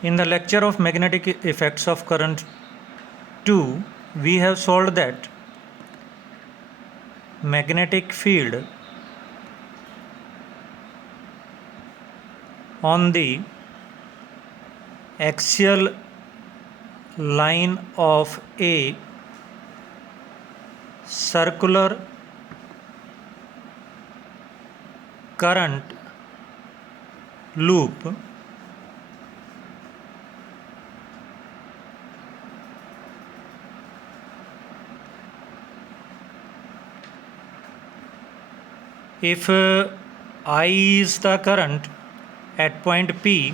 In the lecture of magnetic effects of current 2, we have solved that magnetic field on the axial line of a circular current loop if I is the current at point P,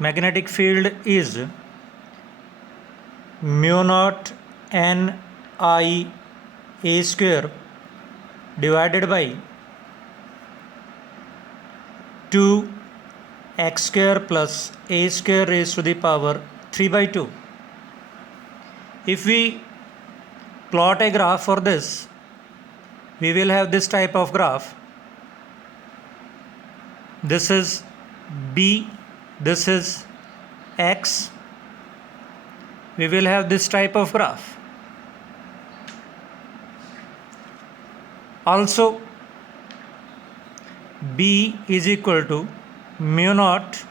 magnetic field is mu naught n I a square divided by 2 x square plus a square raised to the power 3 by 2. If we plot a graph for this, we will have this type of graph. This is B, this is X. We will have this type of graph. Also, B is equal to mu naught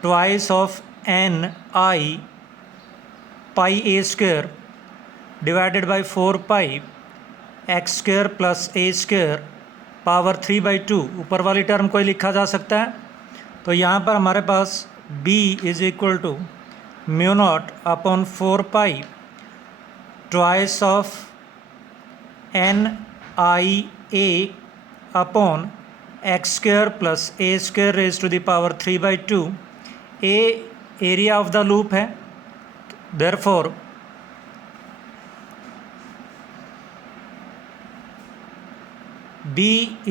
twice of n I pi a square divided by 4 pi x square plus a square power 3 by 2. ऊपर वाली term को लिखा जा सकता है. तो यहाँ पर हमारे पास b is equal to mu not upon 4 pi twice of n I a upon x square plus a square raise to the power 3 by 2. a area of the loop है, therefore b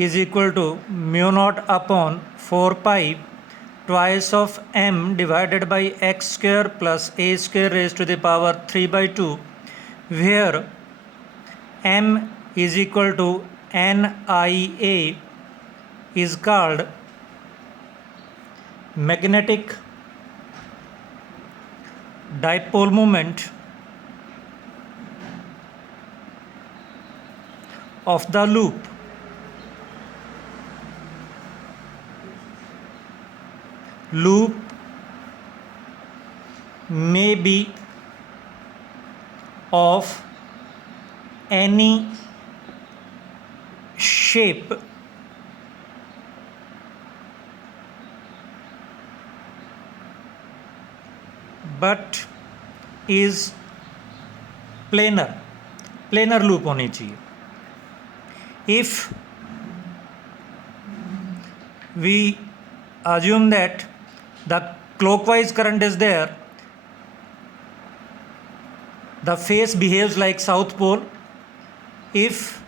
is equal to mu naught upon 4 pi twice of m divided by x square plus a square raised to the power 3 by 2, where m is equal to nia is called magnetic dipole moment of the loop. Loop may be of any shape but is planar. planar loop होनी चाहिए. If we assume that the clockwise current is there, the phase behaves like south pole. If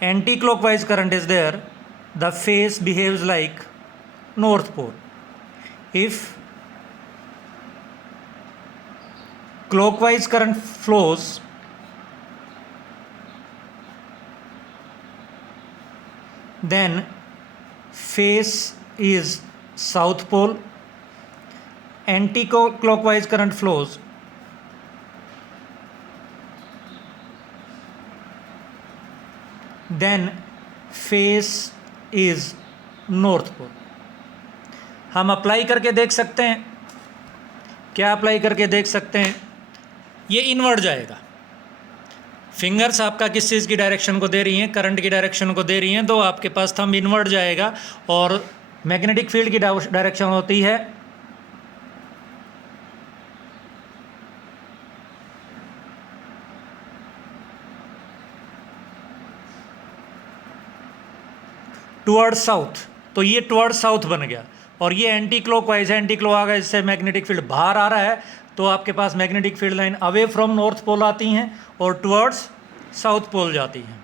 anti-clockwise current is there, the phase behaves like north pole. If clockwise current flows, then phase is south pole. Anti-clockwise current flows, then phase is north pole. हम apply करके देख सकते हैं. क्या apply करके देख सकते हैं? ये इनवर्ट जाएगा. फिंगर्स आपका किस चीज़ की डायरेक्शन को दे रही हैं? करंट की डायरेक्शन को दे रही हैं, तो आपके पास थंब इनवर्ट जाएगा और मैग्नेटिक फील्ड की डायरेक्शन होती है टुवर्ड साउथ. तो ये टुवर्ड साउथ बन गया और ये एंटी क्लॉकवाइज है. एंटी क्लॉक आ गया, इससे मैग्नेटिक फील्ड बाहर आ रहा है, तो आपके पास magnetic field line away from north pole आती हैं और टुवर्ड्स साउथ पोल जाती हैं.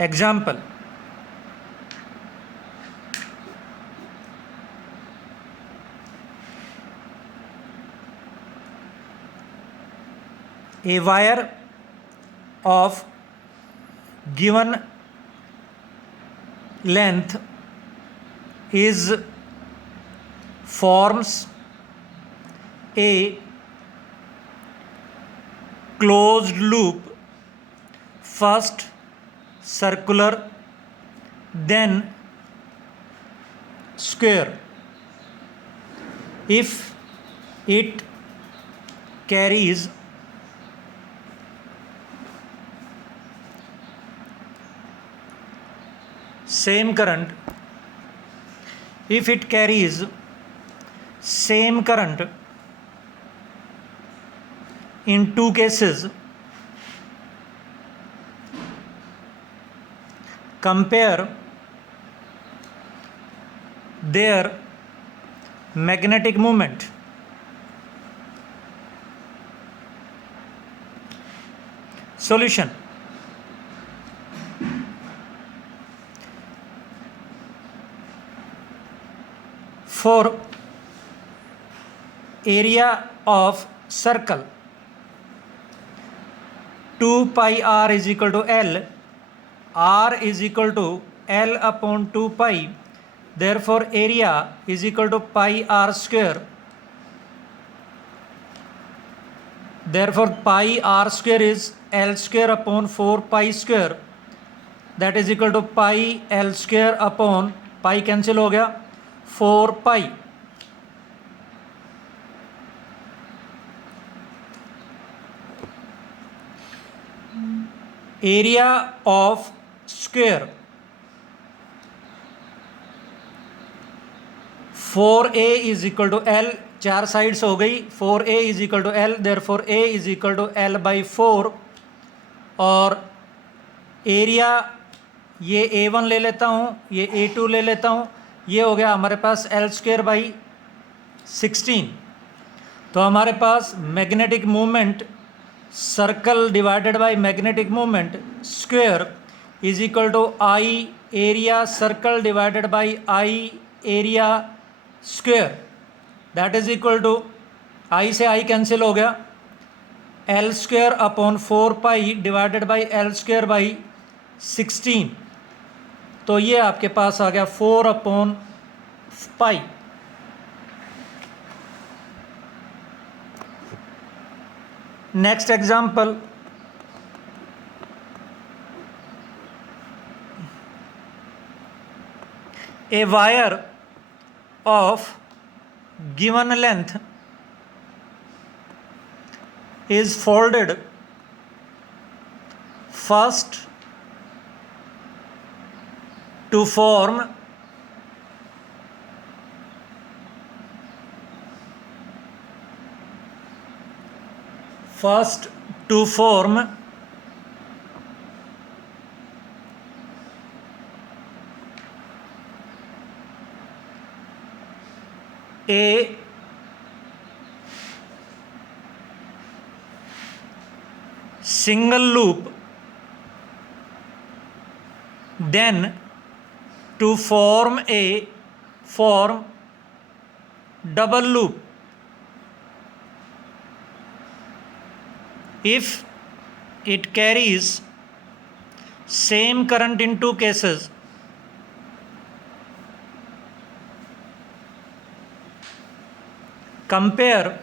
Example, A wire of given length is forms a closed loop, first circular, then square, if it carries same current, if it carries same current in two cases, compare their magnetic moment. Solution. For area of circle, 2 pi r is equal to L, r is equal to L upon 2 pi, therefore area is equal to pi r square, therefore pi r square is L square upon 4 pi square, that is equal to pi L square upon pi cancel हो गया 4 pi. Area of square, 4a is equal to L, चार sides हो गई, 4a is equal to L, therefore a is equal to L by 4. और area ये a1 ले लेता हूँ, ये a2 ले लेता हूँ, ये हो गया हमारे पास L स्क्वायर बाई 16. तो हमारे पास magnetic movement circle divided by magnetic movement square is equal to I area circle divided by I area square, that is equal to I से आई कैंसिल हो गया, L square upon 4 pi divided by L square by 16. तो ये आपके पास आ गया 4 upon pi. Next example, a wire of given length is folded first to form a single loop, then to form double loop. If it carries same current in two cases, compare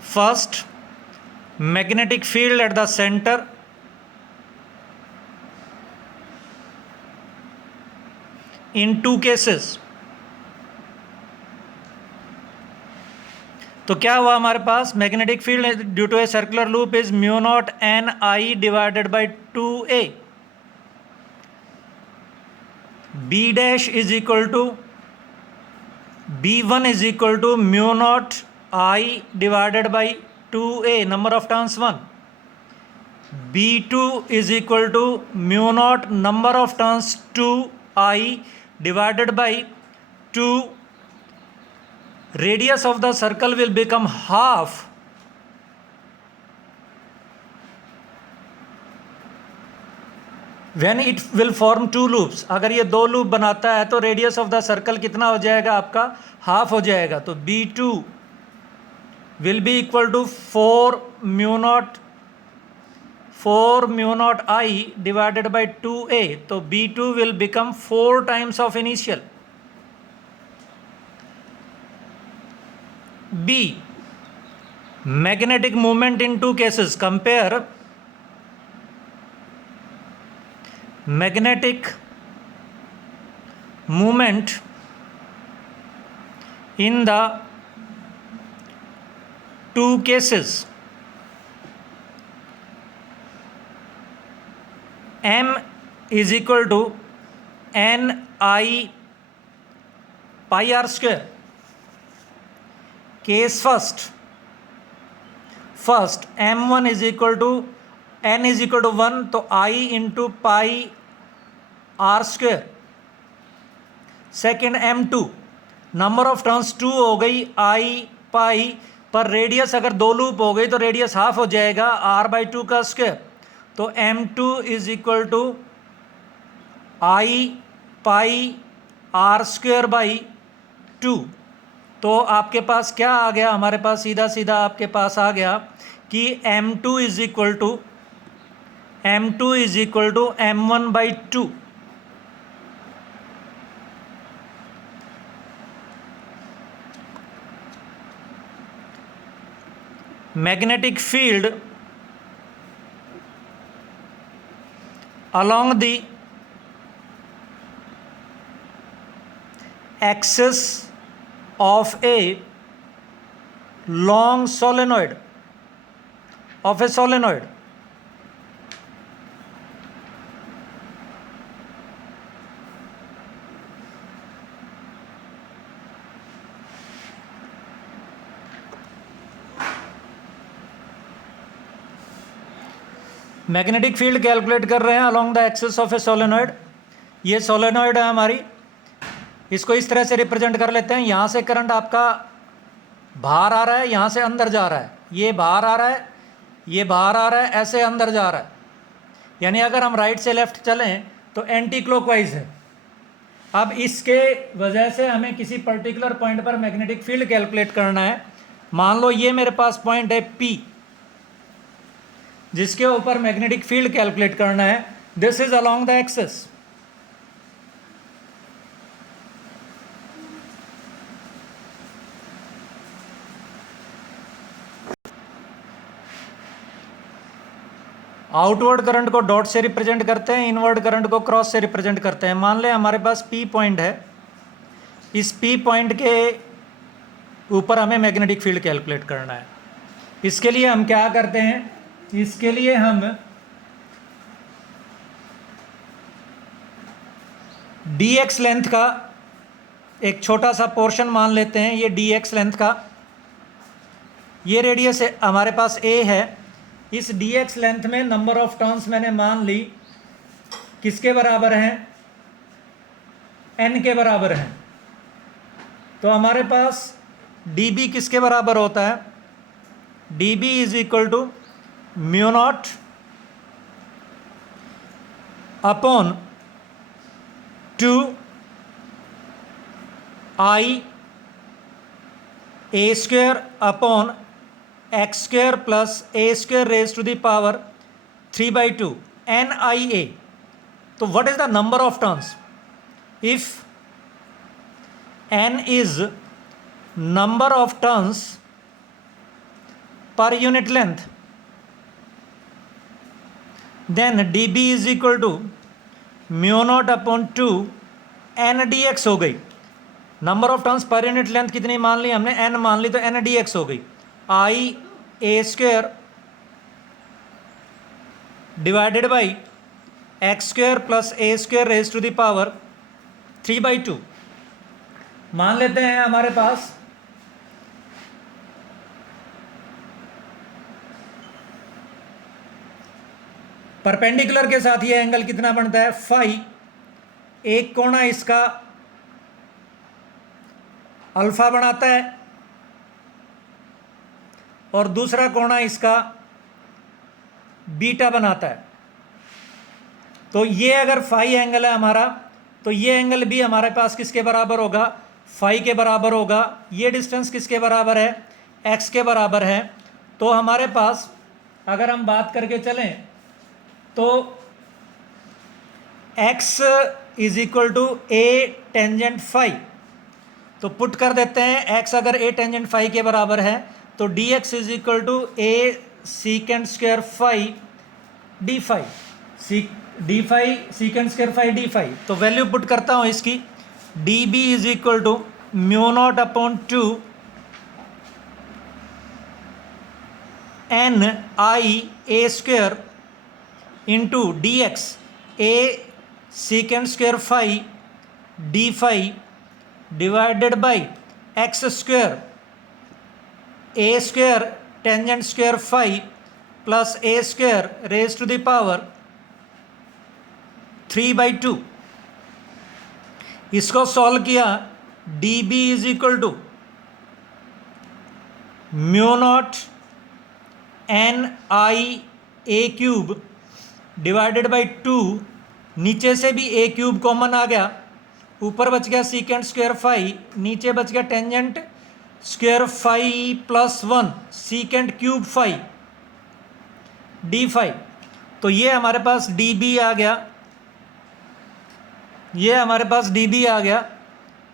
first magnetic field at the center in two cases. तो क्या हुआ हमारे पास, magnetic field due to a circular loop is mu not an I divided by 2a. B dash is equal to B1 is equal to mu naught I divided by 2a, number of turns 1. B2 is equal to mu naught number of turns 2I divided by 2. Radius of the circle will become half. When it will form two loops, अगर ये दो loop बनाता है तो radius of the circle कितना हो जाएगा आपका, हाफ हो जाएगा. तो B2 will be equal to 4 mu naught I divided by 2a. तो B2 will become 4 times of initial. B, magnetic movement in two cases. Compare magnetic movement in the two cases. M is equal to Ni pi r square. Case first M1 is equal to N is equal to 1, तो I into pi r square. Second M2, number of turns 2 हो गई I पाई, पर radius अगर 2 loop हो गई तो radius half हो जाएगा r/2 का स्क्वेयर. तो M2 is equal to I pi r square by 2. तो आपके पास क्या आ गया, हमारे पास सीधा सीधा आपके पास आ गया कि M2 is equal to M1/2. Magnetic field along the axis of a long solenoid, of a solenoid. Magnetic field calculate कर रहे हैं along the axis of A solenoid. ये सोलेनॉइड है हमारी, इसको इस तरह से रिप्रेजेंट कर लेते हैं. यहाँ से करंट आपका बाहर आ रहा है, यहाँ से अंदर जा रहा है, ये बाहर आ रहा है, ये बाहर आ रहा है, ऐसे अंदर जा रहा है. यानी अगर हम राइट से लेफ्ट चलें तो एंटी क्लॉकवाइज है. अब इसके वजह से हमें किसी पर्टिकुलर पॉइंट पर मैग्नेटिक फील्ड कैलकुलेट करना है. मान लो ये मेरे पास पॉइंट है P, जिसके ऊपर मैग्नेटिक फील्ड कैलकुलेट करना है. This is along the axis. Outward current co dot से रिप्रेजेंट करते हैं, इनवर्ड करंट को क्रॉस से रिप्रेजेंट करते हैं. मान लें हमारे पास P पॉइंट है, इस P पॉइंट के ऊपर हमें मैग्नेटिक फील्ड कैलकुलेट करना है. इसके लिए हम क्या करते हैं, इसके लिए हम dx लेंथ का एक छोटा सा पोर्शन मान लेते हैं. ये dx लेंथ का, ये रेडियस हमारे पास a है. इस dx लेंथ में नंबर ऑफ टर्न्स मैंने मान ली किसके बराबर हैं, n के बराबर हैं. तो हमारे पास dB किसके बराबर होता है, dB is equal to mu not upon 2 I a square upon x square plus a square raise to the power 3/2 NIA. तो what is the number of turns? If n is number of turns per unit length, then dB is equal to mu not upon 2 n dx हो गई. Number of turns per unit length कितनी मान ली हमने, n मान ली, तो n dx हो गई. I a square divided by x square plus a square raise to the power 3/2. मान लेते हैं हमारे पास परपेंडिकुलर के साथ ये एंगल कितना बनता है, फाई. एक कोणा इसका अल्फा बनाता है और दूसरा कोणा इसका बीटा बनाता है. तो ये अगर फाई एंगल है हमारा, तो ये एंगल भी हमारे पास किसके बराबर होगा, फाई के बराबर होगा. ये डिस्टेंस किसके बराबर है, x के बराबर है, तो हमारे पास अगर हम बात करके चलें तो x is equal to a tangent phi, तो पुट कर देते हैं x अगर a टेंजेंट फाई के बराबर है तो dx is equal to a secant square phi d phi, d phi secant square phi d phi. तो वैल्यू पुट करता हूं इसकी, d b is equal to mu not upon 2 n I a square into d x a secant square phi d phi divided by x square a square tangent square phi plus a square raise to the power 3/2। इसको solve किया, d b is equal to mu not an I a cube divided by 2, नीचे से भी ए cube common आ गया, ऊपर बच गया सीकेंड स्क्वायर फाई, नीचे बच गया tangent square phi plus 1 secant cube phi d phi. तो ये हमारे पास डी बी आ गया, ये हमारे पास डी बी आ गया।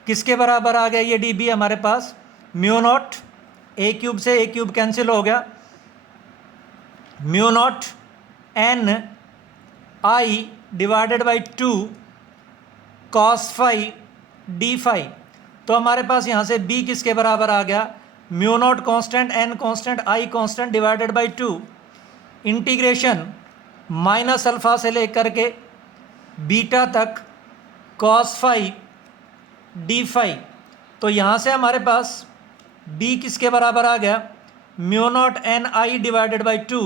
किसके बराबर आ गया ये डी बी हमारे पास, म्यू नॉट ए क्यूब से ए क्यूब कैंसिल हो गया, mu not an I divided by 2 cos phi d phi. तो हमारे पास यहाँ से b किसके बराबर आ गया, mu not constant n constant I constant divided by 2 integration minus alpha से लेकर के बीटा तक कॉस फाई डी फाई। तो यहाँ से हमारे पास b किसके बराबर आ गया, mu not an I divided by 2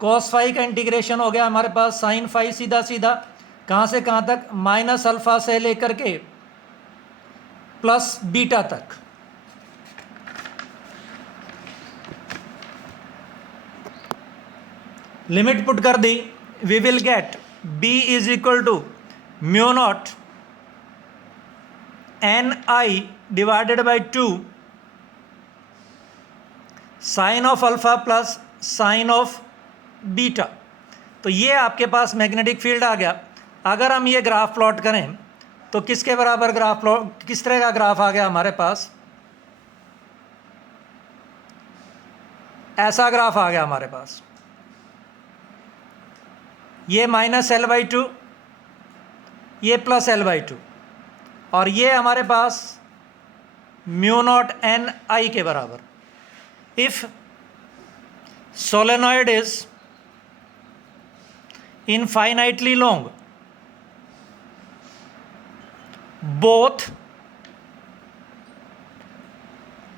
cos phi का इंटीग्रेशन हो गया हमारे पास साइन फाई, सीधा सीधा कहाँ से कहाँ तक, माइनस अल्फा से लेकर के प्लस बीटा तक। लिमिट पुट कर दी, we will get b is equal to mu not an I divided by 2 sine of alpha plus sine of beta. तो ये आपके पास मैग्नेटिक फील्ड आ गया। अगर हम ये ग्राफ प्लॉट करें तो किसके बराबर ग्राफ प्लॉट, किस तरह का ग्राफ आ गया हमारे पास, ऐसा ग्राफ आ गया हमारे पास, ये -L/2, ये +L/2, और ये हमारे पास म्यू नॉट एन आई के बराबर। If solenoid is infinitely long, both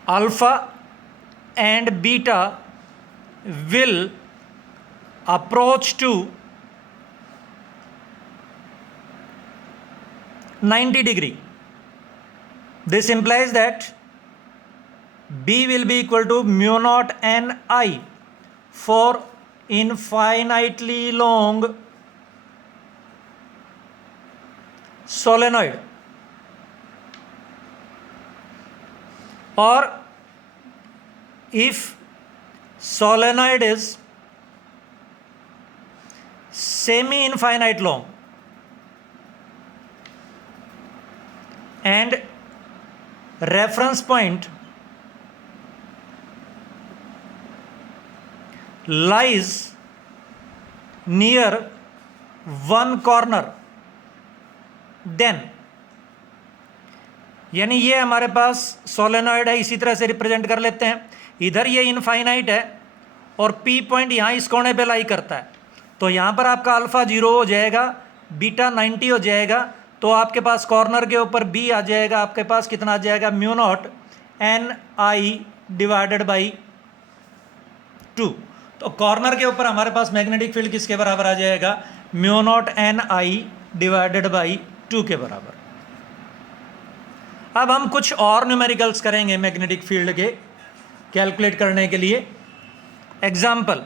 alpha and beta will approach to 90 degree. This implies that B will be equal to mu naught n I for infinitely long solenoid, or if solenoid is semi infinite long and reference point lies near one corner, then, यानी ये हमारे पास solenoid है, इसी तरह से represent कर लेते हैं। इधर ये इनफाइनाइट है और पी पॉइंट यहाँ इस कोने पे लाई करता है, तो यहाँ पर आपका अल्फा 0 हो जाएगा, बीटा 90 हो जाएगा, तो आपके पास कॉर्नर के ऊपर बी आ जाएगा, आपके पास कितना आ जाएगा, mu not an I divided by 2। तो कॉर्नर के ऊपर हमारे पास मैग्नेटिक फील्ड किसके बराबर आ जाएगा, mu not an I divided by 2 के बराबर। अब हम कुछ और न्यूमेरिकल्स करेंगे मैग्नेटिक फील्ड के कैलकुलेट करने के लिए। Example,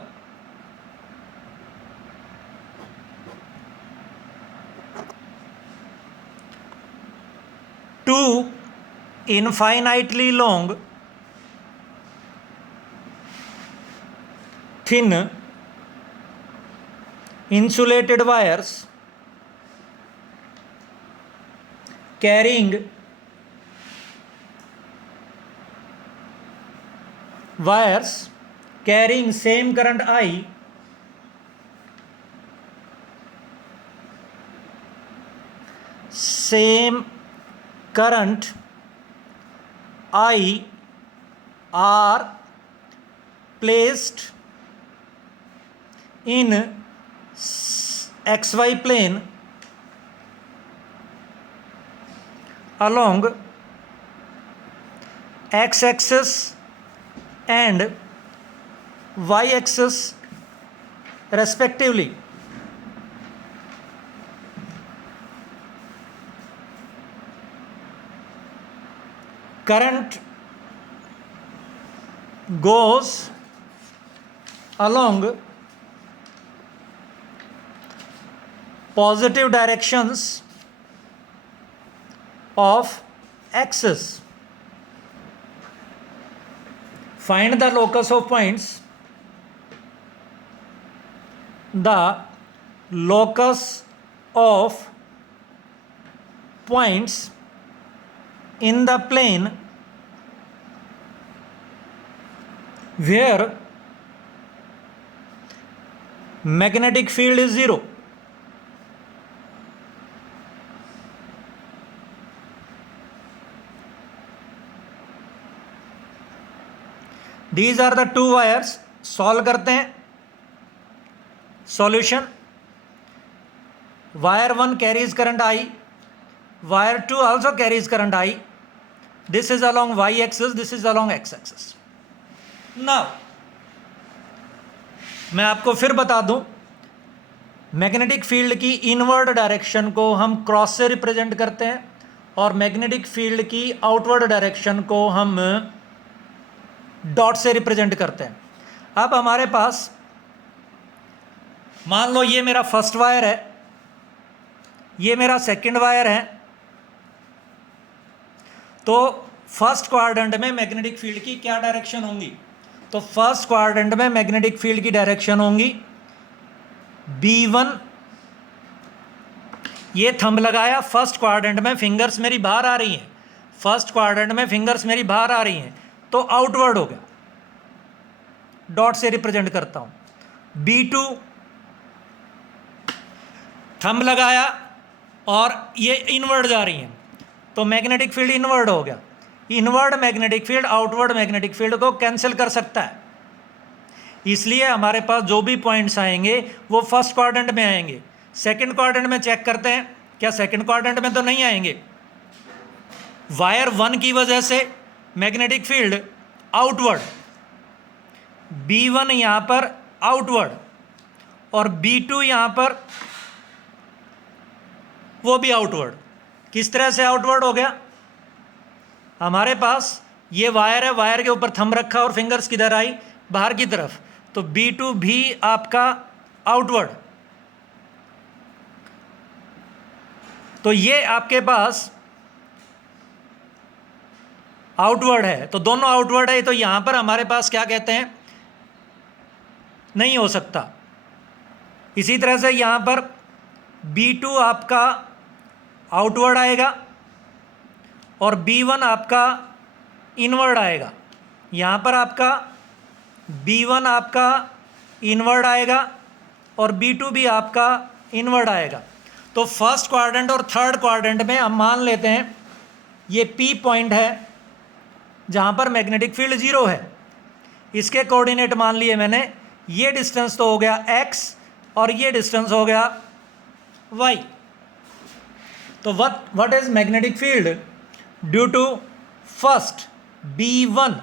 two infinitely long thin insulated wires carrying same current I are placed in xy plane along x-axis and y-axis respectively. Current goes along positive directions of axis. Find the locus of points. The locus of points in the plane where magnetic field is 0. These are the two wires. Solve करते हैं. Solution. Wire 1 carries current I. Wire 2 also carries current I. This is along y axis, this is along x axis. Now मैं आपको फिर बता दूं, magnetic field की inward direction को हम क्रॉस से रिप्रेजेंट करते हैं और मैग्नेटिक फील्ड की आउटवर्ड डायरेक्शन को हम डॉट से रिप्रेजेंट करते हैं. अब हमारे पास मान लो ये मेरा फर्स्ट वायर है, ये मेरा सेकंड वायर है. तो फर्स्ट क्वाड्रेंट में मैग्नेटिक फील्ड की क्या डायरेक्शन होंगी? तो फर्स्ट क्वाड्रेंट में मैग्नेटिक फील्ड की डायरेक्शन होंगी B1. ये थंब लगाया, फर्स्ट क्वाड्रेंट में फिंगर्स मेरी बाहर आ रही हैं, फर्स्ट क्वाड्रेंट में फिंगर्स मेरी बाहर आ रही हैं, तो आउटवर्ड हो गया, डॉट से रिप्रेजेंट करता हूं. B2 थंब लगाया और ये इनवर्ड जा रही हैं, तो मैग्नेटिक फील्ड इनवर्ड हो गया. Inward magnetic field outward magnetic field को कैंसिल कर सकता है, इसलिए हमारे पास जो भी पॉइंट्स आएंगे वो फर्स्ट क्वाड्रेंट में आएंगे. सेकंड क्वाड्रेंट में चेक करते हैं, क्या सेकंड क्वाड्रेंट में तो नहीं आएंगे. वायर 1 की वजह से मैग्नेटिक फील्ड आउटवर्ड, B1 यहां पर आउटवर्ड और B2 यहां पर वो भी आउटवर्ड. किस तरह से आउटवर्ड हो गया? हमारे पास ये वायर है, वायर के ऊपर थंब रखा और फिंगर्स किधर आई? बाहर की तरफ. तो B2 भी आपका आउटवर्ड. तो ये आपके पास आउटवर्ड है, तो दोनों आउटवर्ड है, तो यहां पर हमारे पास क्या कहते हैं, नहीं हो सकता. इसी तरह से यहां पर B2 आपका आउटवर्ड आएगा और B1 आपका इनवर्ड आएगा. यहाँ पर आपका B1 आपका इनवर्ड आएगा और B2 भी आपका इनवर्ड आएगा. तो फर्स्ट क्वाड्रेंट और थर्ड क्वाड्रेंट में हम मान लेते हैं ये P पॉइंट है जहाँ पर मैग्नेटिक फील्ड 0 है. इसके कोऑर्डिनेट मान लिए मैंने. ये डिस्टेंस तो हो गया x और ये डिस्टेंस हो गया y. तो what is magnetic field due to first B1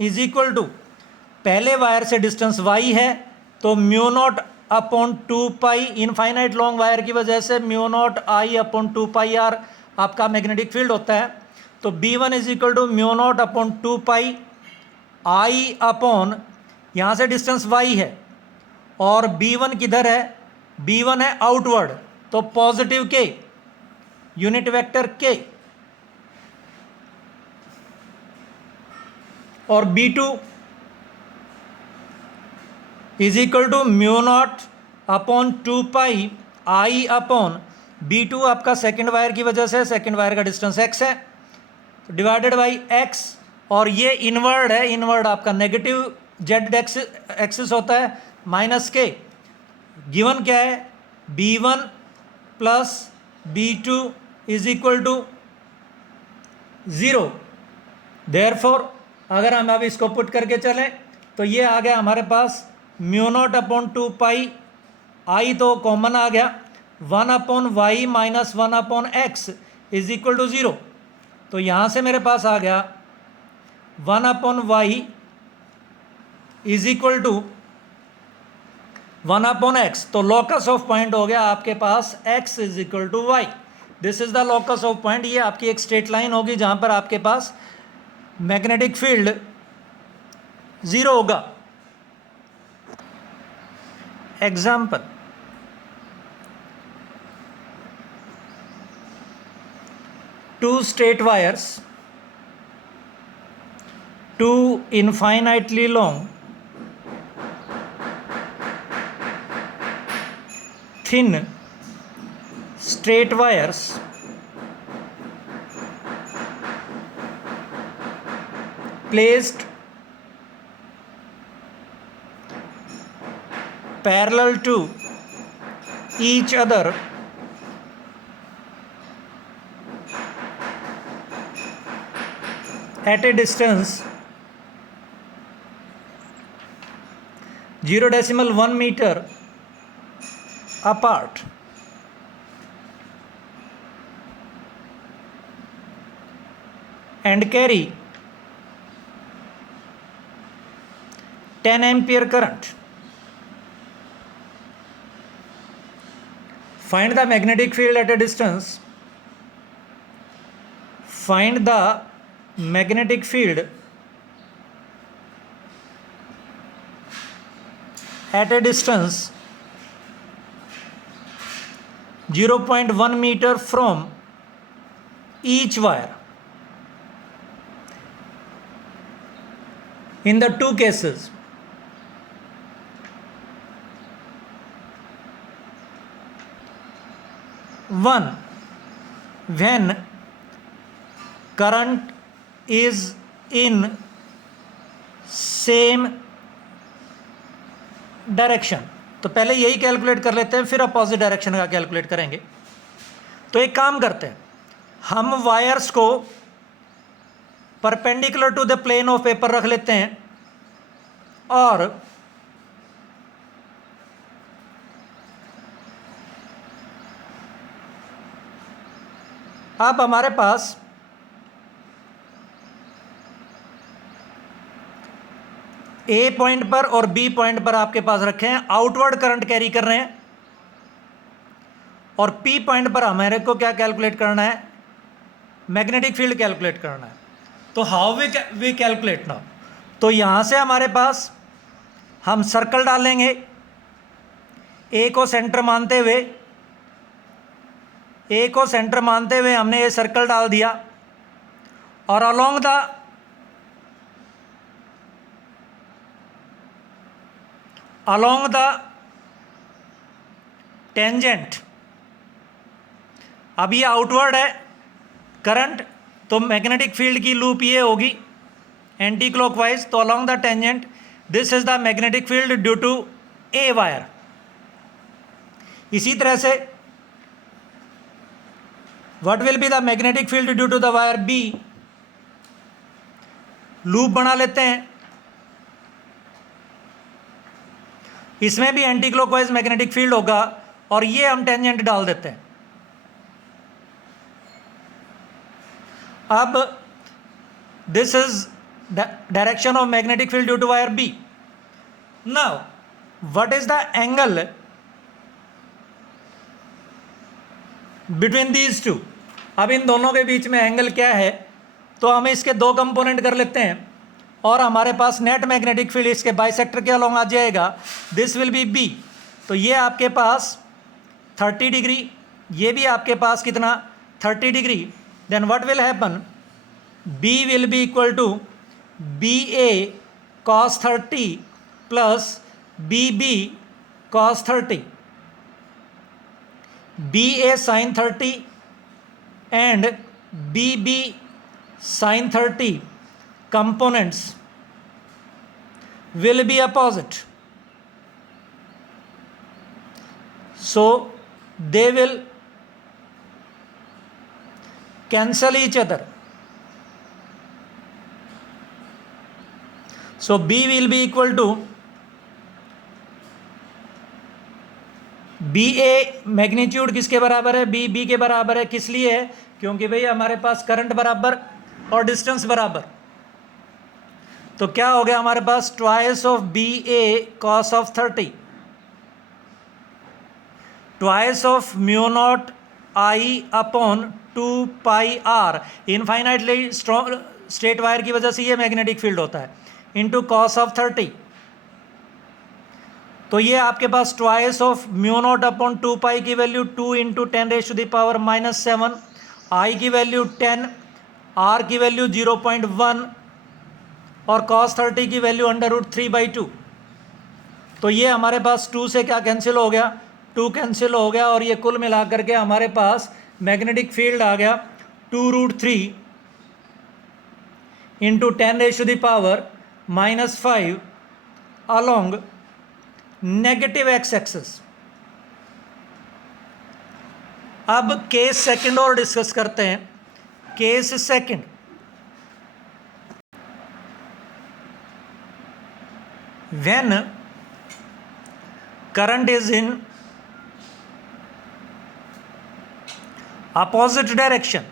is equal to, पहले वायर से डिस्टेंस y है तो mu not upon 2 pi, infinite long wire की वजह से mu naught I upon 2 pi r आपका मैग्नेटिक फील्ड होता है. तो B1 is equal to mu not upon 2 pi I upon, यहाँ से डिस्टेंस y है और B1 किधर है? B1 है आउटवर्ड, तो positive k, unit vector k. और B2 is equal to mu not upon 2 pi I upon B2 आपका सेकेंड वायर की वजह से, सेकेंड वायर का डिस्टेंस x है, डिवाइडेड बाई x, और ये इनवर्ड है, इनवर्ड आपका नेगेटिव जेड एक्सिस होता है, माइनस के, गिवन क्या है, B1 plus B2 is equal to 0। Therefore अगर हम अब इसको पुट करके चलें तो ये आ गया हमारे पास mu not upon 2 pi I तो कॉमन आ गया, 1 upon Y minus 1 upon X is equal to 0। तो यहाँ से मेरे पास आ गया 1 upon Y is equal to 1 upon X. तो लॉकस ऑफ पॉइंट हो गया आपके पास x is equal to Y. This is the locus of point. ये आपकी एक स्ट्रेट लाइन होगी जहाँ पर आपके पास मैग्नेटिक फील्ड 0 होगा। Example, two straight wires, two infinitely long thin straight wires placed parallel to each other at a distance 0.1 meter apart and carry 10 ampere current. Find the magnetic field at a distance. Find the magnetic field at a distance 0.1 meter from each wire. In the two cases, one, when current is in same direction, तो पहले यही calculate कर लेते हैं, फिर opposite direction का calculate करेंगे। तो एक काम करते हैं, हम वायर्स को perpendicular to the plane of paper रख लेते हैं और अब हमारे पास ए पॉइंट पर और बी पॉइंट पर आपके पास रखे हैं, आउटवर्ड करंट कैरी कर रहे हैं, और पी पॉइंट पर हमारे को क्या कैलकुलेट करना है, मैग्नेटिक फील्ड कैलकुलेट करना है। तो हाउ वी कैलकुलेट नाउ, तो यहाँ से हमारे पास हम सर्कल डालेंगे, ए को सेंटर मानते हुए, ए को सेंटर मानते हुए हमने ये सर्कल डाल दिया, और अलोंग द टेंजेंट, अब ये आउटवर्ड है करंट, तो मैग्नेटिक फील्ड की लूप ये होगी एंटी क्लॉकवाइज, तो along the tangent this is the magnetic field due to a wire. इसी तरह से what will be the magnetic field due to the wire b, loop बना लेते हैं, इसमें भी एंटी क्लॉकवाइज मैग्नेटिक फील्ड होगा, और ये हम टेंजेंट डाल देते हैं। अब this is direction of magnetic field due to wire b. Now what is the angle between these two, अब इन दोनों के बीच में एंगल क्या है, तो हम इसके दो कंपोनेंट कर लेते हैं, और हमारे पास नेट मैग्नेटिक फील्ड इसके बाइसेक्टर के अलोंग आ जाएगा, दिस विल बी बी। तो ये आपके पास 30 डिग्री, ये भी आपके पास कितना 30 degree, then what will happen, b will be equal to b A cos 30 plus BB cos 30, BA sin 30 and BB sin 30 components will be opposite. So they will cancel each other. So B will be equal to b a magnitude किसके बराबर है, B B के बराबर है. किस लिए है, क्योंकि भाई हमारे पास करंट बराबर और डिस्टेंस बराबर. तो क्या हो गया हमारे पास, twice of B A cos of 30, twice of mu not I upon 2 pi R. Infinitely straight wire की वजह से ये मैग्नेटिक फील्ड होता है, इंटू कॉस ऑफ 30. तो ये आपके पास twice of mu not upon 2 pi की वैल्यू 2 इंटू 10⁻⁻⁻7, आई की वैल्यू 10, आर की वैल्यू 0.1 और cos 30 की वैल्यू √3/2. तो ये हमारे पास 2 से क्या कैंसिल हो गया, 2 कैंसिल हो गया, और ये कुल मिलाकर के हमारे पास मैग्नेटिक फील्ड आ गया 2√3 into 10⁻⁻5 along negative x axis. अब केस सेकंड और डिस्कस करते हैं. Case second, when current is in opposite direction,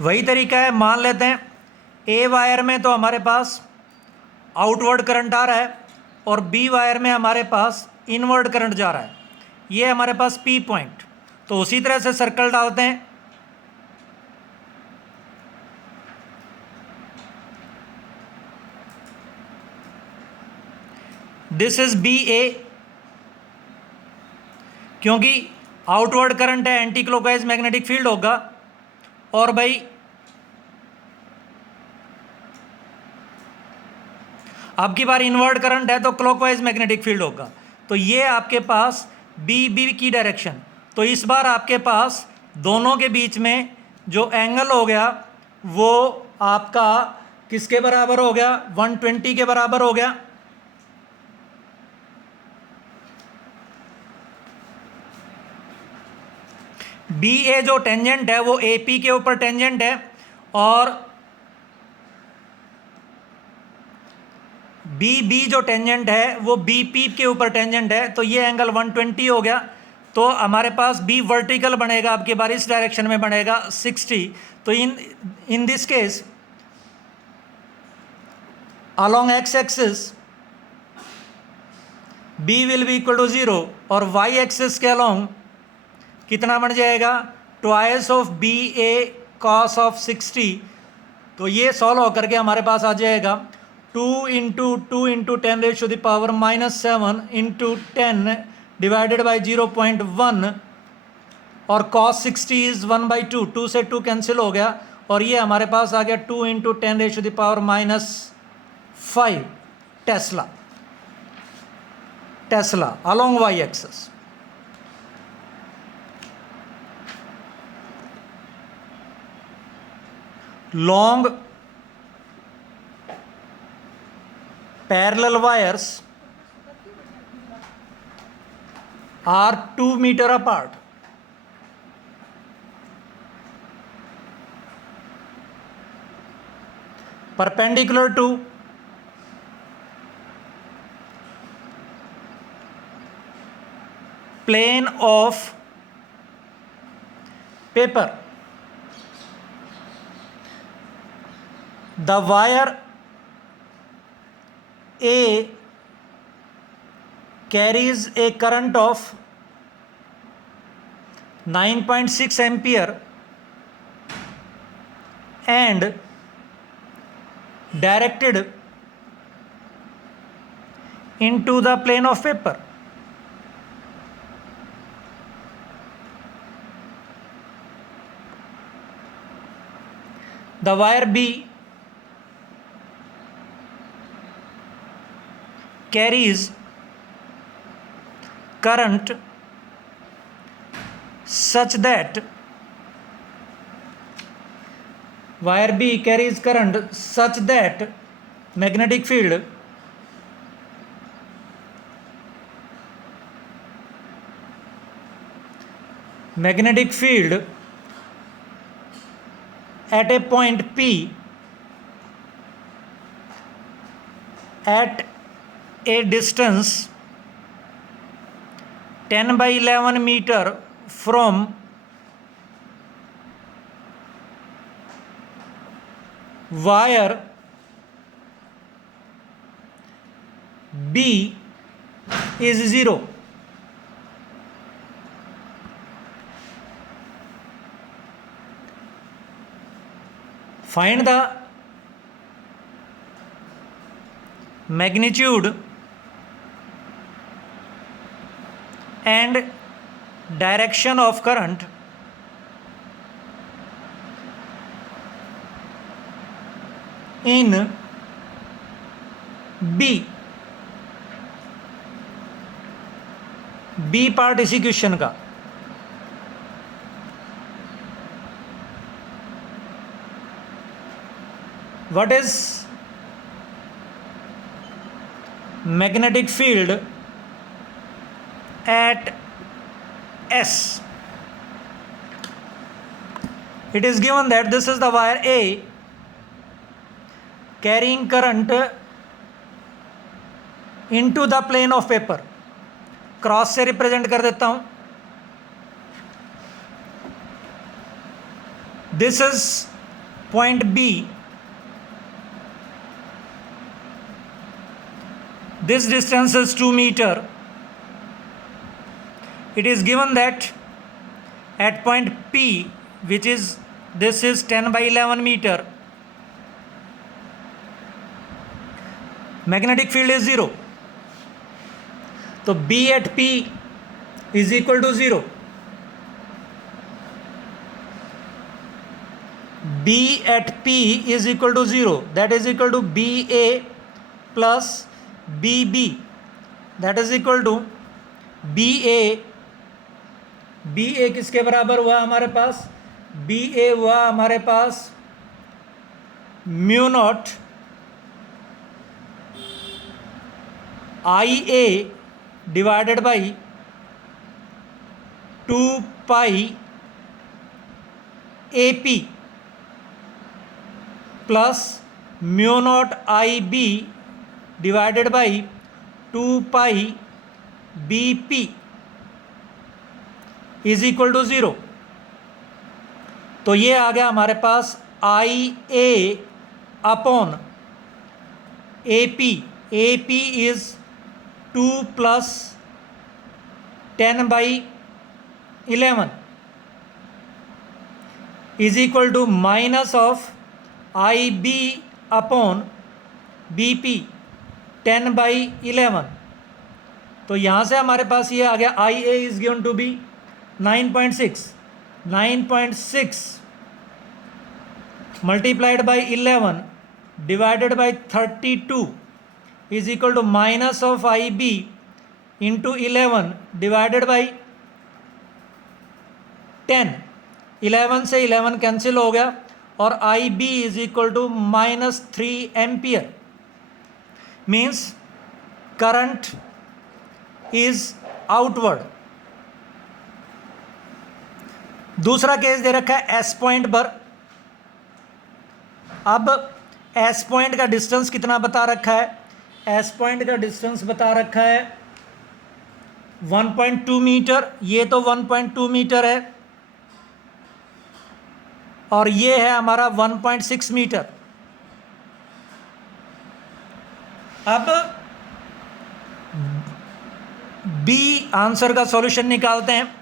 वही तरीका है. मान लेते हैं ए वायर में तो हमारे पास आउटवर्ड करंट आ रहा है और बी वायर में हमारे पास इनवर्ड करंट जा रहा है. ये हमारे पास पी पॉइंट. तो उसी तरह से सर्कल डालते हैं. दिस इज बी ए, क्योंकि आउटवर्ड करंट है, एंटी क्लॉकवाइज मैग्नेटिक फील्ड होगा. और भाई अब की बार इनवर्ड करंट है तो क्लॉकवाइज मैग्नेटिक फील्ड होगा. तो ये आपके पास बी बी की डायरेक्शन. तो इस बार आपके पास दोनों के बीच में जो एंगल हो गया वो आपका किसके बराबर हो गया, 120 के बराबर हो गया. बी ए जो टेंजेंट है वो ए पी के ऊपर टेंजेंट है, और बी बी जो टेंजेंट है वो बी पी के ऊपर टेंजेंट है. तो ये एंगल 120 हो गया. तो हमारे पास बी वर्टिकल बनेगा, आपके बार इस डायरेक्शन में बनेगा 60. तो in this case along x axis b will be equal to 0 और y axis के along कितना बन जाएगा, twice of B A cos of 60. तो ये सॉल्व होकर के हमारे पास आ जाएगा 2 इंटू 10⁻⁻7 इंटू 10 डिवाइडेड बाई 0.1 और cos 60 इज 1/2. 2 से 2 कैंसिल हो गया और ये हमारे पास आ गया 2 into 10⁻⁻5 Tesla along y axis. Long parallel wires are 2 meters apart. Perpendicular to plane of paper. The wire A carries a current of 9.6 ampere and directed into the plane of paper. The wire B carries current such that wire B carries current such that magnetic field at a point P at a distance 10 by 11 meter from wire B is 0. Find the magnitude and direction of current in B part इसी question का। What is magnetic field at S? It is given that this is the wire A carrying current into the plane of paper. Cross से represent कर देता हूं। This is point b, this distance is 2 meter. It is given that at point P, which is this is 10 by 11 meter, magnetic field is 0. तो B at P is equal to 0. B at P is equal to 0. That is equal to BA plus BB. That is equal to BA. BA किसके बराबर हुआ हमारे पास? BA हुआ हमारे पास mu not IA divided by 2 pi AP plus mu not IB divided by 2 pi BP is equal to 0। तो ये आ गया हमारे पास IA अपॉन AP। AP इज 2 plus 10 by 11 is equal to minus of IB upon BP 10 by 11। तो यहाँ से हमारे पास ये आ गया IA is given to be 9.6 multiplied by 11 divided by 32 is equal to minus of IB into 11 divided by 10। 11 से 11 cancel हो गया और IB is equal to -3 ampere. Means current is outward. दूसरा केस दे रखा है एस पॉइंट पर। अब S point का डिस्टेंस कितना बता रखा है? एस पॉइंट का डिस्टेंस बता रखा है 1.2 मीटर। ये तो 1.2 मीटर है और ये है हमारा 1.6 मीटर। अब बी आंसर का सॉल्यूशन निकालते हैं।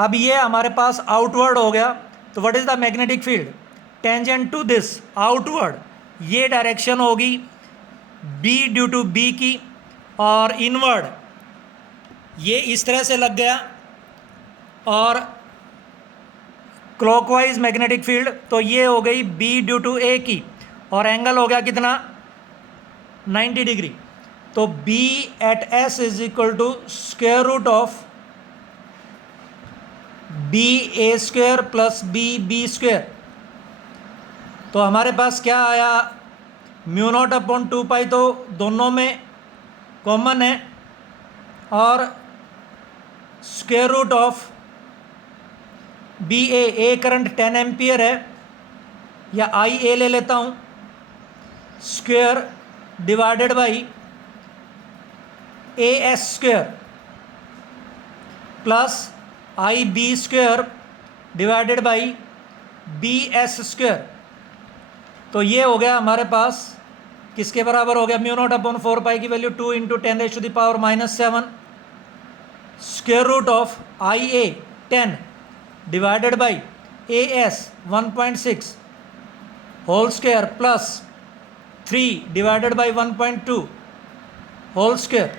अब ये हमारे पास आउटवर्ड हो गया, तो what is the magnetic field tangent to this outward? ये डायरेक्शन होगी बी ड्यू टू बी की, और इनवर्ड ये इस तरह से लग गया और क्लॉकवाइज मैग्नेटिक फील्ड, तो ये हो गई बी ड्यू टू ए की, और एंगल हो गया कितना 90 डिग्री। तो b at s is equal to square root of B a square plus b b square. तो हमारे पास क्या आया, म्यू नॉट अपॉन 2 पाई तो दोनों में कॉमन है, और square root of B a current 10 ampere है, या आई ए ले लेता हूँ, square divided by a s square plus I b square divided by b s square. तो ये हो गया हमारे पास, किसके बराबर हो गया, म्यू नॉट अपॉन 4 पाई की value 2 into 10⁻⁻⁷ square root of I a 10 divided by a s 1.6 whole square plus 3 divided by 1.2 whole square.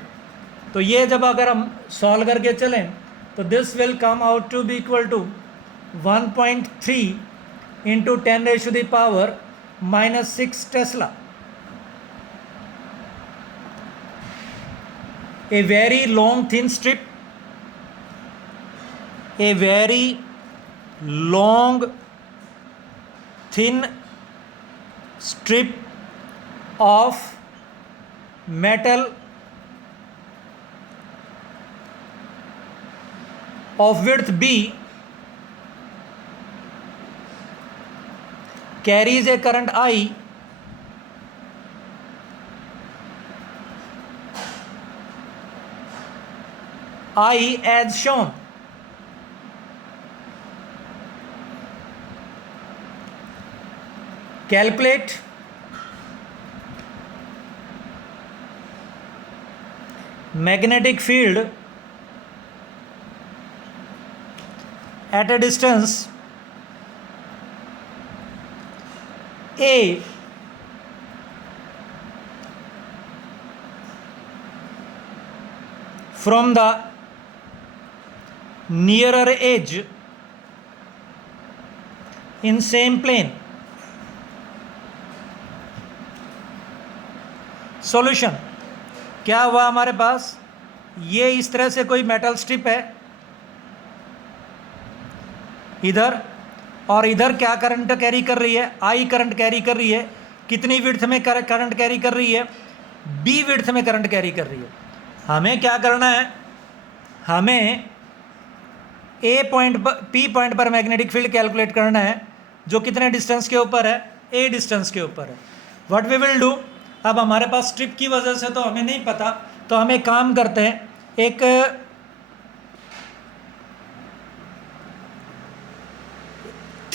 तो ये जब अगर हम सॉल्व करके चलें तो this will come out to be equal to 1.3 into 10⁻⁻⁶ tesla. A very long thin strip, a very long thin strip of metal of width b carries a current I as shown. Calculate magnetic field at a distance A from the nearer edge in same plane. Solution क्या हुआ हमारे पास, ये इस तरह से कोई metal strip है इधर, और इधर क्या करंट कैरी कर रही है, आई करंट कैरी कर रही है। कितनी विड्थ में करंट कैरी कर रही है, बी विड्थ में करंट कैरी कर रही है। हमें क्या करना है, हमें ए पॉइंट पर, पी पॉइंट पर मैग्नेटिक फील्ड कैलकुलेट करना है, जो कितने डिस्टेंस के ऊपर है, ए डिस्टेंस के ऊपर है। व्हाट वी विल डू, अब हमारे पास स्ट्रिप की वजह से तो हमें नहीं पता, तो हम एक काम करते हैं, एक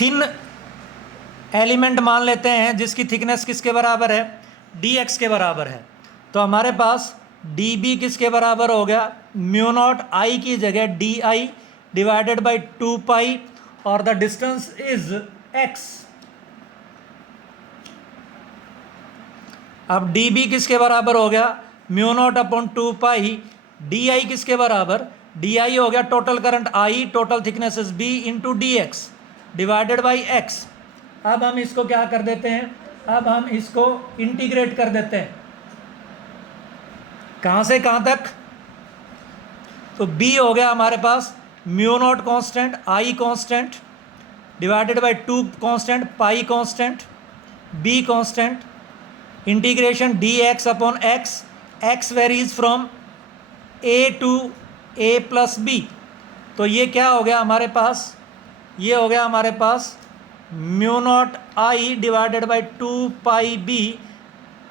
थिन एलिमेंट मान लेते हैं जिसकी थिकनेस किसके बराबर है, डी एक्स के बराबर है। तो हमारे पास डी बी किसके बराबर हो गया, म्यू नॉट आई की जगह d I divided by 2 pi, और द डिस्टेंस इज एक्स। अब डी बी किसके बराबर हो गया, mu not upon 2 pi, d I किसके बराबर, डी आई हो गया total current I, total thickness is b into d x divided by x. अब हम इसको क्या कर देते हैं, अब हम इसको इंटीग्रेट कर देते हैं, कहाँ से कहाँ तक, तो b हो गया हमारे पास mu not constant, I constant divided by 2 constant, pi constant, b constant, integration D X upon X, X varies from a to a plus b। तो ये क्या हो गया हमारे पास, ये हो गया हमारे पास mu not I divided by 2 pi b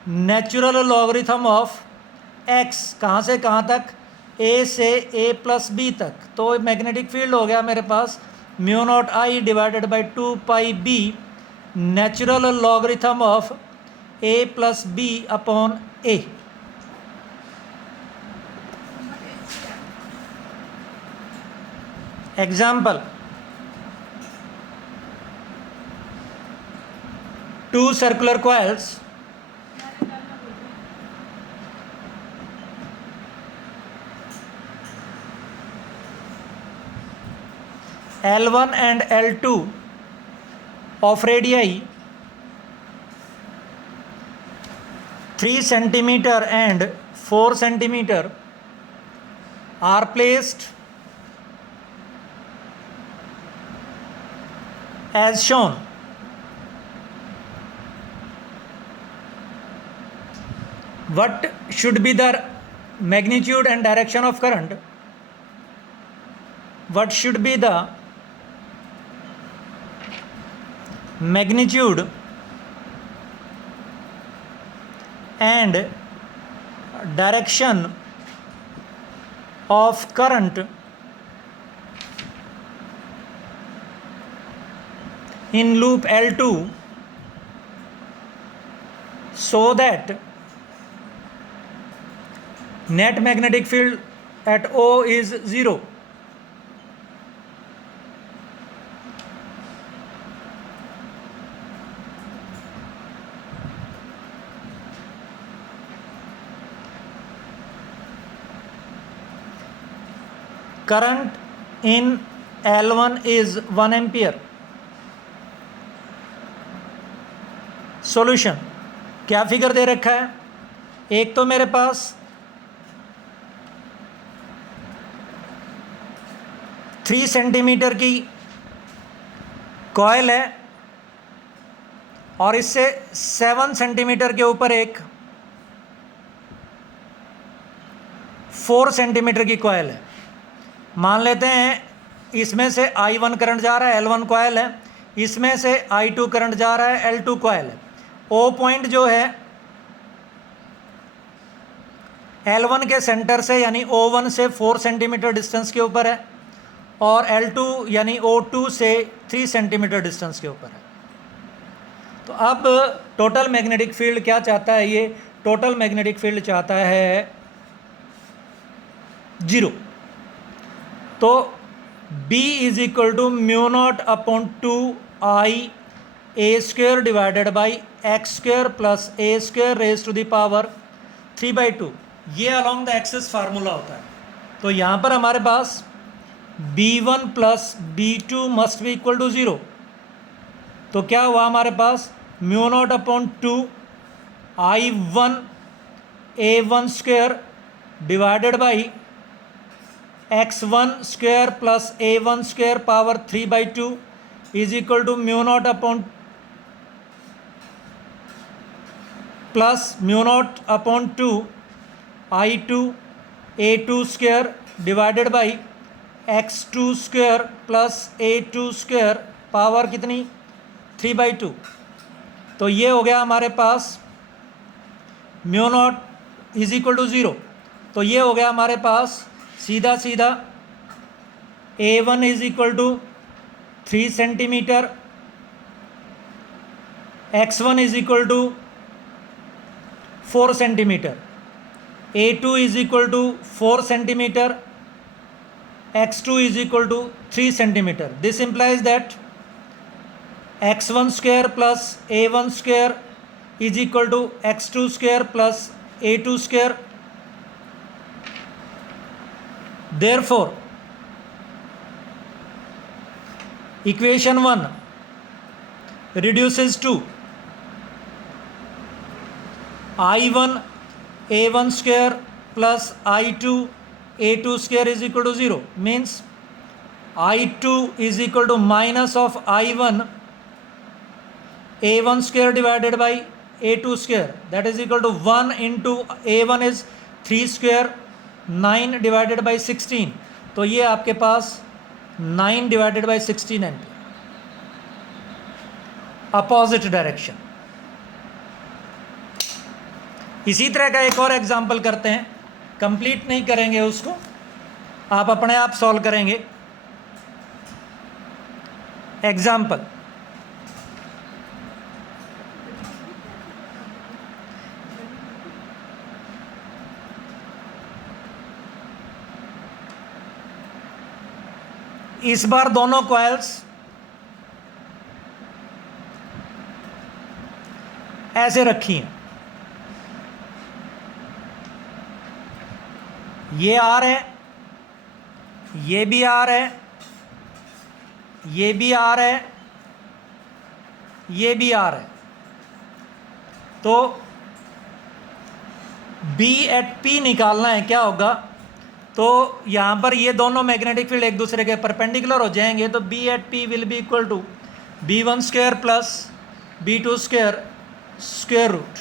natural logarithm of x, कहाँ से कहाँ तक, a से a प्लस b तक। तो मैग्नेटिक फील्ड हो गया मेरे पास mu not I divided by 2 pi b natural logarithm of a plus b upon a। Example, 2 circular coils L1 and L2 of radii 3 centimeter and 4 centimeter are placed as shown. What should be the magnitude and direction of current? What should be the magnitude and direction of current in loop L2 so that net magnetic field at O is 0? Current in L1 is 1 ampere. Solution क्या figure दे रखा है? एक तो मेरे पास 3 centimetre की coil है और इससे 7 सेंटीमीटर के ऊपर एक 4 सेंटीमीटर की कॉइल है। मान लेते हैं इसमें से I1 करंट जा रहा है, L1 कॉइल है, इसमें से I2 करंट जा रहा है, L2 कॉइल है। O पॉइंट जो है L1 के सेंटर से यानी O1 से 4 सेंटीमीटर डिस्टेंस के ऊपर है और L2 यानी O2 से 3 सेंटीमीटर डिस्टेंस के ऊपर है। तो अब टोटल मैग्नेटिक फील्ड क्या चाहता है? ये टोटल मैग्नेटिक फील्ड चाहता है 0। तो B is equal to mu not upon 2I a square divided by x square plus a square raise to the power 3/2। ये अलॉन्ग द एक्सिस फार्मूला होता है। तो यहाँ पर हमारे पास B1 plus B2 must be equal to 0। तो क्या हुआ हमारे पास? Mu not upon 2I1 A1 square divided by x1 square plus A1 square power 3/2 is equal to mu not upon plus mu not upon 2I2 A2 square divided by x2 square plus A2 square power कितनी? 3/2। तो ये हो गया हमारे पास mu not is equal to 0। तो ये हो गया हमारे पास सीधा सीधा A1 is equal to 3 centimetre, x1 is equal to 4 centimetre, A2 is equal to 4 centimetre, x2 is equal to 3 centimeter. This implies that x1 square plus a1 square is equal to x2 square plus a2 square. Therefore, equation 1 reduces to I1 a1 square plus I2 a2 square is equal to 0, means I2 is equal to minus of I1 a1 square divided by a2 square, that is equal to 1 into a1 is 3 square, 9 divided by 16। तो ये आपके पास 9 divided by 16 ampere opposite direction. इसी तरह का एक और example करते हैं, कंप्लीट नहीं करेंगे उसको, आप अपने आप सॉल्व करेंगे। एग्जाम्पल, इस बार दोनों कॉइल्स ऐसे रखी हैं, ये आर है, ये भी आर है, ये भी आर है, ये भी आर है। तो बी एट पी निकालना है, क्या होगा, तो यहाँ पर ये दोनों मैग्नेटिक फील्ड एक दूसरे के परपेंडिकुलर हो जाएंगे, तो b at p will be equal to B1 square plus B2 square square root